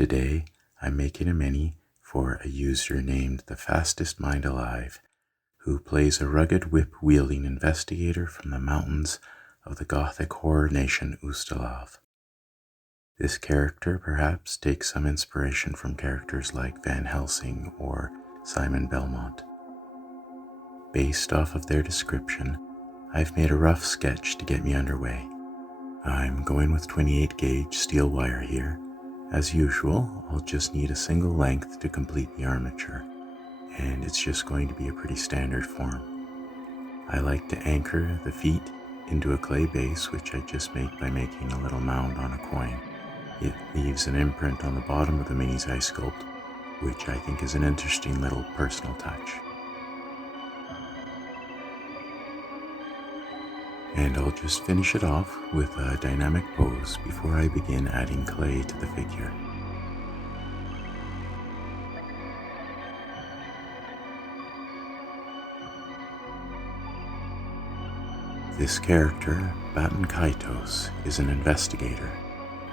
Today, I'm making a mini for a user named the Fastest Mind Alive, who plays a rugged whip-wielding investigator from the mountains of the Gothic horror nation Ustalav. This character perhaps takes some inspiration from characters like Van Helsing or Simon Belmont. Based off of their description, I've made a rough sketch to get me underway. I'm going with 28 gauge steel wire here. As usual, I'll just need a single length to complete the armature, and it's just going to be a pretty standard form. I like to anchor the feet into a clay base, which I just make by making a little mound on a coin. It leaves an imprint on the bottom of the mini's I sculpt, which I think is an interesting little personal touch. And I'll just finish it off with a dynamic pose before I begin adding clay to the figure. This character, Batenkaitos, is an investigator,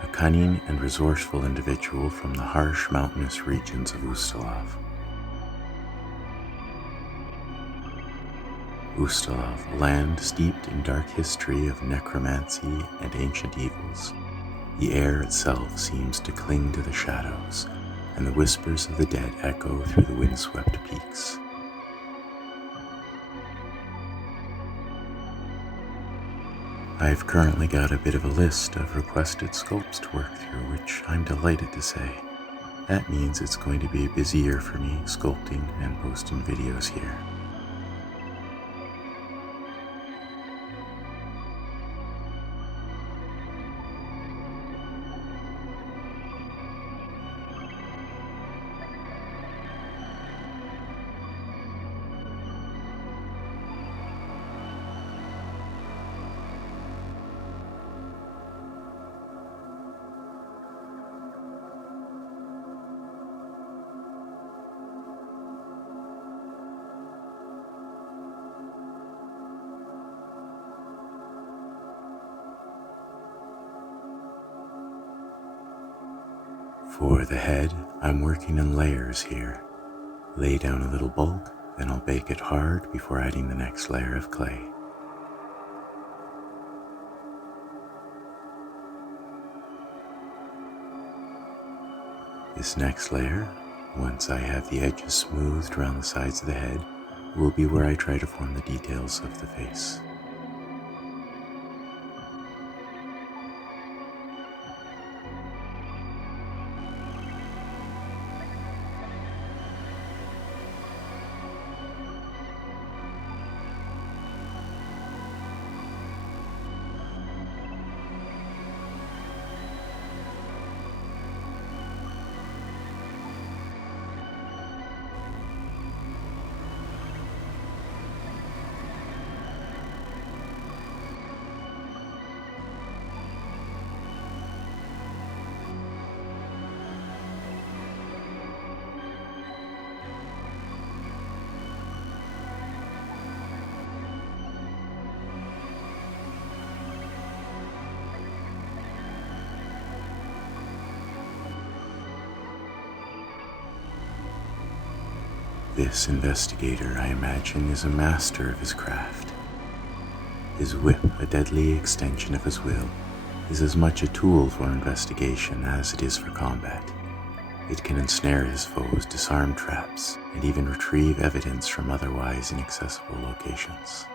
a cunning and resourceful individual from the harsh mountainous regions of Ustalav. Ustalav, a land steeped in dark history of necromancy and ancient evils. The air itself seems to cling to the shadows, and the whispers of the dead echo through the windswept peaks. I've currently got a bit of a list of requested sculpts to work through, which I'm delighted to say. That means it's going to be a busy year for me sculpting and posting videos here. For the head, I'm working in layers here. Lay down a little bulk, then I'll bake it hard before adding the next layer of clay. This next layer, once I have the edges smoothed around the sides of the head, will be where I try to form the details of the face. This investigator, I imagine, is a master of his craft. His whip, a deadly extension of his will, is as much a tool for investigation as it is for combat. It can ensnare his foes, disarm traps, and even retrieve evidence from otherwise inaccessible locations.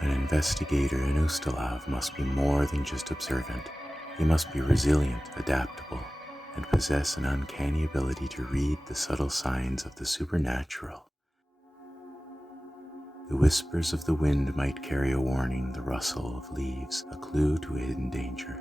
An investigator in Ustalav must be more than just observant. He must be resilient, adaptable, and possess an uncanny ability to read the subtle signs of the supernatural. The whispers of the wind might carry a warning, the rustle of leaves, a clue to a hidden danger.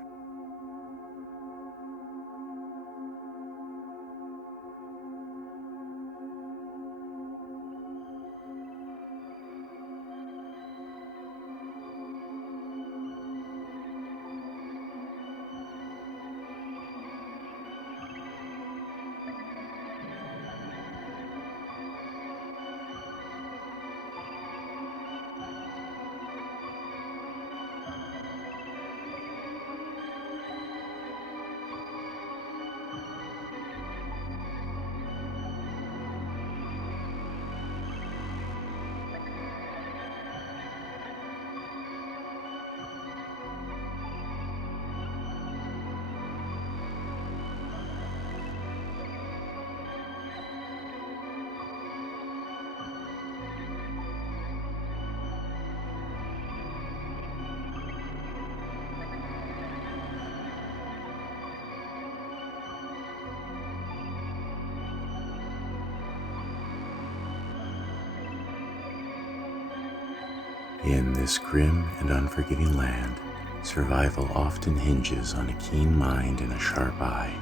In this grim and unforgiving land, survival often hinges on a keen mind and a sharp eye.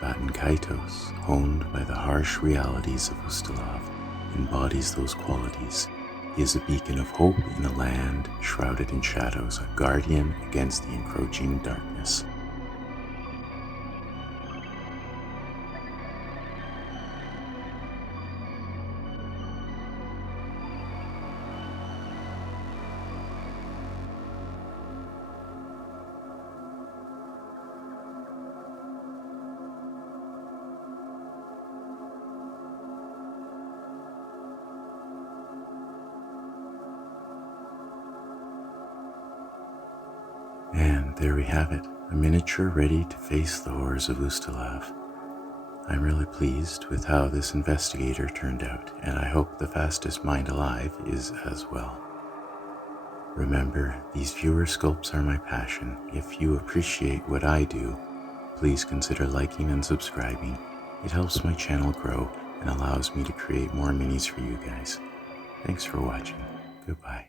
Batenkaitos, honed by the harsh realities of Ustalav, embodies those qualities. He is a beacon of hope in a land shrouded in shadows, a guardian against the encroaching darkness. And there we have it, a miniature ready to face the horrors of Ustalav. I'm really pleased with how this investigator turned out, and I hope the fastest mind alive is as well. Remember, these viewer sculpts are my passion. If you appreciate what I do, please consider liking and subscribing. It helps my channel grow and allows me to create more minis for you guys. Thanks for watching. Goodbye.